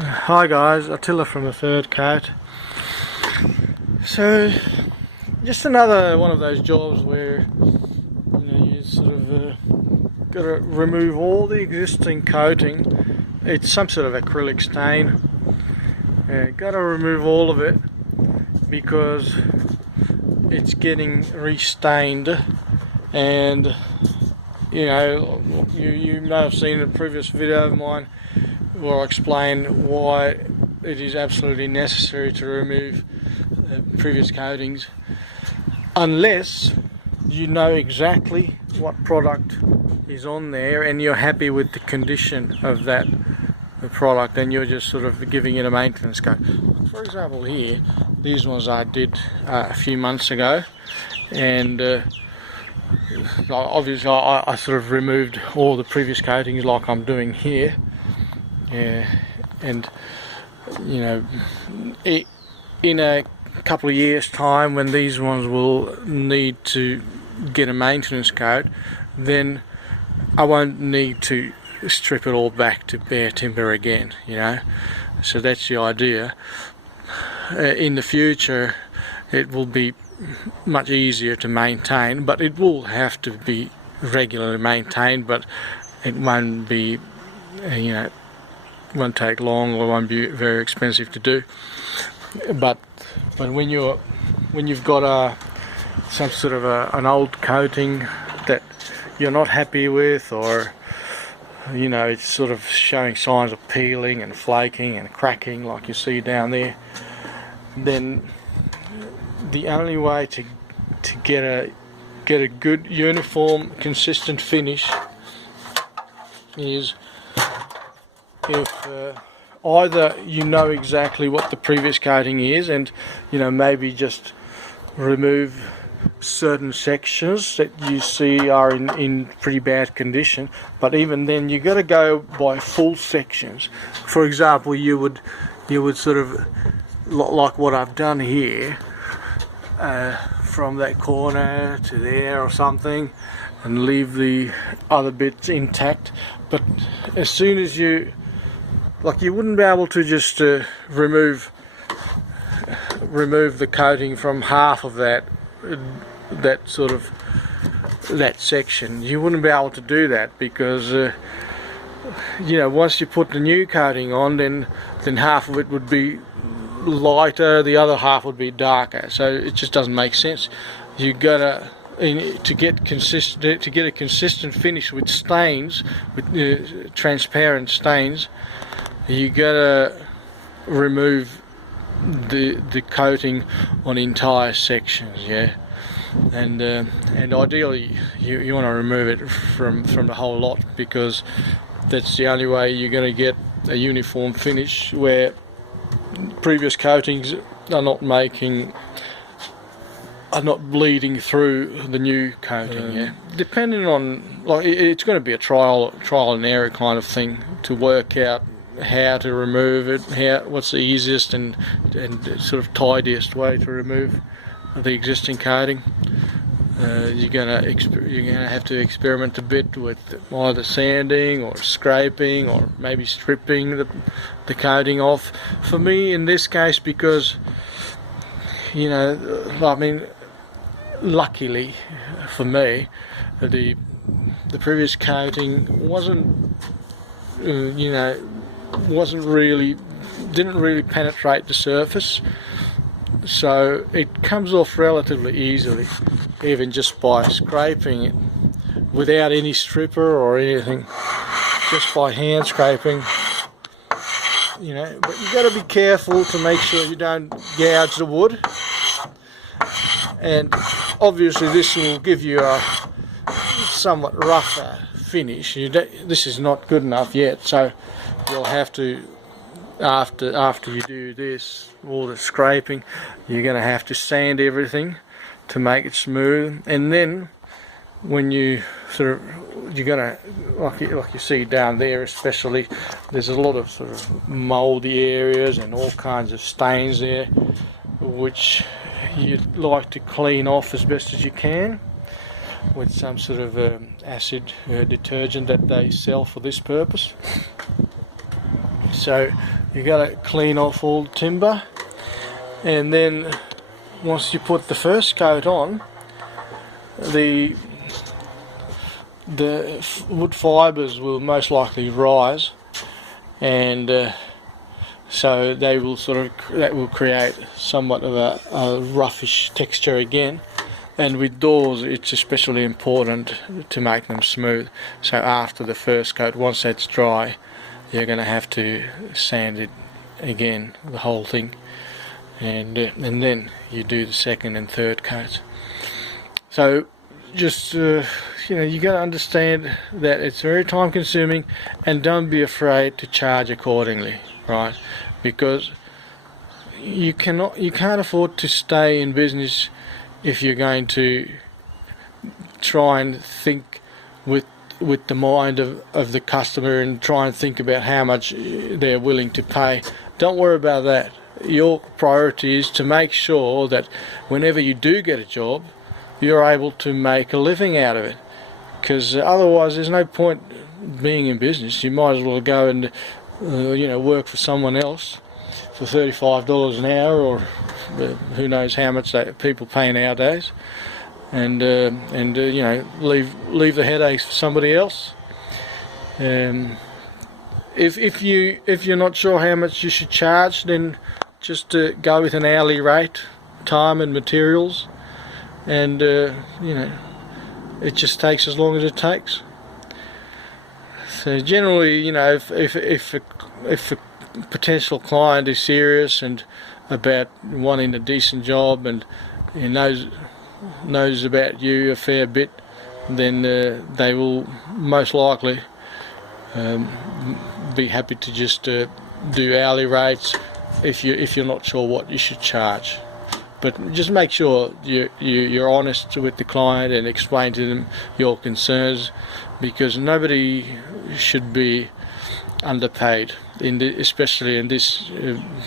Hi guys, Attila from the Third Coat. So, just another one of those jobs where you sort of got to remove all the existing coating. It's some sort of acrylic stain. Got to remove all of it because it's getting restained, and you may have seen a previous video of mine where I explain why it is absolutely necessary to remove previous coatings unless you know exactly what product is on there and you're happy with the condition of the product, and you're just sort of giving it a maintenance coat. For example, here, these ones I did a few months ago, and obviously I sort of removed all the previous coatings like I'm doing here. And in a couple of years' time, when these ones will need to get a maintenance coat, then I won't need to strip it all back to bare timber again, so that's the idea. In the future it will be much easier to maintain, but it will have to be regularly maintained, but it won't be won't take long or won't be very expensive to do. But when you've got some sort of an old coating that you're not happy with, or it's sort of showing signs of peeling and flaking and cracking like you see down there, then the only way to get a good uniform consistent finish is if either you know exactly what the previous coating is, and maybe just remove certain sections that you see are in pretty bad condition, but even then you got to go by full sections. For example, you would sort of like what I've done here, from that corner to there or something, and leave the other bits intact. But as soon as you wouldn't be able to just remove the coating from half of that section. You wouldn't be able to do that because once you put the new coating on, then half of it would be lighter, the other half would be darker. So it just doesn't make sense. You gotta to get a consistent finish with stains, with transparent stains. You gotta remove the coating on entire sections, and ideally you want to remove it from the whole lot, because that's the only way you're going to get a uniform finish where previous coatings are not bleeding through the new coating. Depending on, it's going to be a trial and error kind of thing to work out how to remove it, what's the easiest and sort of tidiest way to remove the existing coating. You're gonna have to experiment a bit with either sanding or scraping or maybe stripping the coating off. For me, in this case, because luckily for me, the previous coating didn't really penetrate the surface, so it comes off relatively easily, even just by scraping it without any stripper or anything, just by hand scraping. But you got to be careful to make sure you don't gouge the wood, and obviously this will give you a somewhat rougher finish. This is not good enough yet, so you'll have to, after you do this, all the scraping, you're going to have to sand everything to make it smooth. And then when you're going to, like you see down there especially, there's a lot of sort of mouldy areas and all kinds of stains there, which you'd like to clean off as best as you can with some sort of acid detergent that they sell for this purpose. So you got to clean off all the timber, and then once you put the first coat on, the wood fibres will most likely rise, and so they will that will create somewhat of a roughish texture again. And with doors, it's especially important to make them smooth. So after the first coat, once that's dry, you're going to have to sand it again, the whole thing, and then you do the second and third coats. So just you got to understand that it's very time consuming, and don't be afraid to charge accordingly, right? Because you can't afford to stay in business if you're going to try and think with the mind of the customer and try and think about how much they're willing to pay. Don't worry about that. Your priority is to make sure that whenever you do get a job, you're able to make a living out of it, because otherwise there's no point being in business. You might as well go and work for someone else for $35 an hour, or who knows how much people pay nowadays, and leave the headaches for somebody else. If you're not sure how much you should charge, then just go with an hourly rate, time and materials, and it just takes as long as it takes. So generally, if a potential client is serious and about wanting a decent job, and he knows about you a fair bit, then they will most likely be happy to just do hourly rates if you're not sure what you should charge. But just make sure you're honest with the client and explain to them your concerns, because nobody should be underpaid, especially in this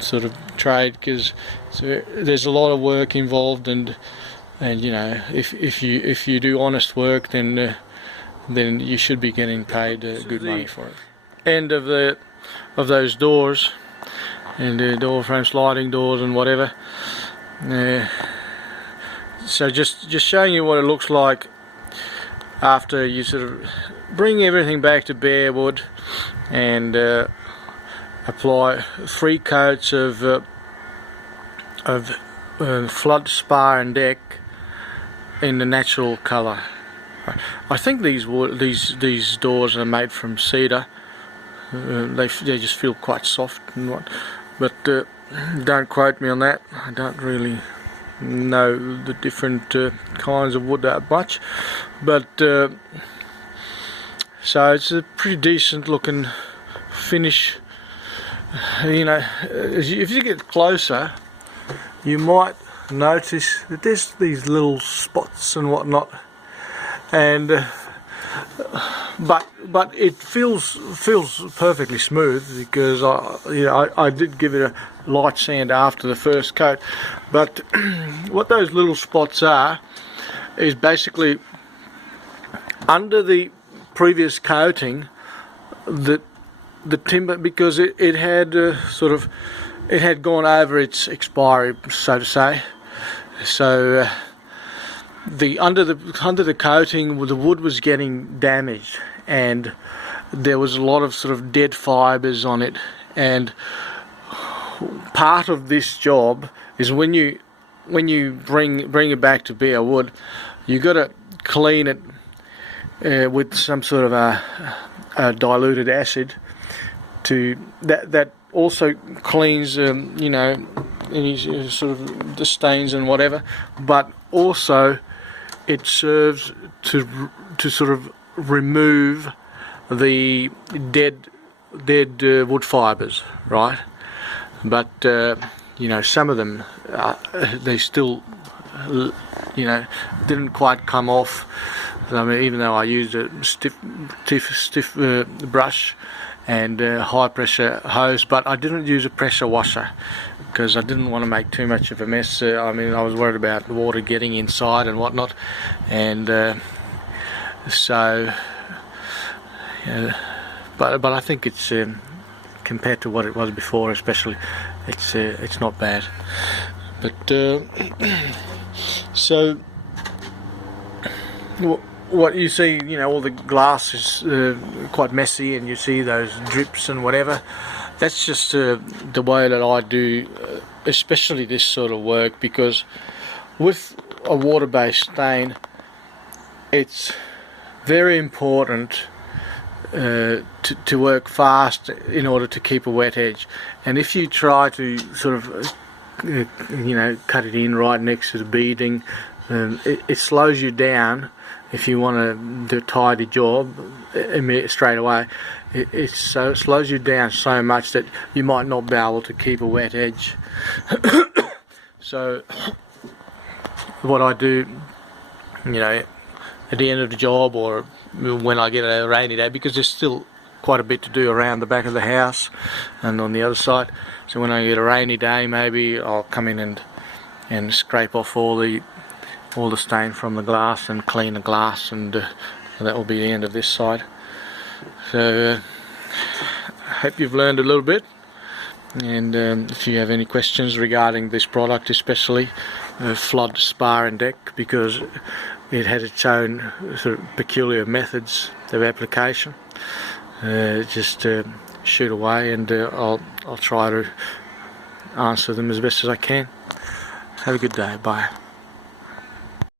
sort of trade, because there's a lot of work involved, and if you do honest work, then you should be getting paid good money for it. End of those doors, and the door frame sliding doors and whatever. So just showing you what it looks like after you sort of bring everything back to bare wood and apply 3 coats of flood, spar and deck in the natural colour. I think these doors are made from cedar. They just feel quite soft and what, but don't quote me on that. I don't really know the different kinds of wood that much, but so it's a pretty decent looking finish. If you get closer, you might notice that there's these little spots and whatnot, and but it feels perfectly smooth, because I did give it a light sand after the first coat. But what those little spots are is basically under the previous coating, the timber, because it had it had gone over its expiry, so to say. So under the coating, the wood was getting damaged, and there was a lot of sort of dead fibres on it. And part of this job is when you bring it back to bare wood, you got to clean it with some sort of a diluted acid. That also cleans any sort of the stains and whatever, but also it serves to sort of remove the dead wood fibres, right? But some of them they still didn't quite come off. I mean, even though I used a stiff brush and high pressure hose, but I didn't use a pressure washer because I didn't want to make too much of a mess. I was worried about the water getting inside and whatnot, and but I think it's compared to what it was before, especially. It's not bad. But so what you see, you know, all the glass is quite messy, and you see those drips and whatever. That's just the way that I do, especially this sort of work, because with a water-based stain, it's very important to work fast in order to keep a wet edge. And if you try to sort of you know, cut it in right next to the beading, it slows you down. If you want to do a tidy job straight away, it slows you down so much that you might not be able to keep a wet edge. So what I do, you know, at the end of the job, or when I get a rainy day, because there's still quite a bit to do around the back of the house and on the other side, so when I get a rainy day, maybe I'll come in and scrape off all the stain from the glass and clean the glass, and that will be the end of this side. So I hope you've learned a little bit, and if you have any questions regarding this product, especially Flood Spa and Deck, because it has its own sort of peculiar methods of application, just shoot away, and I'll try to answer them as best as I can. Have a good day. Bye.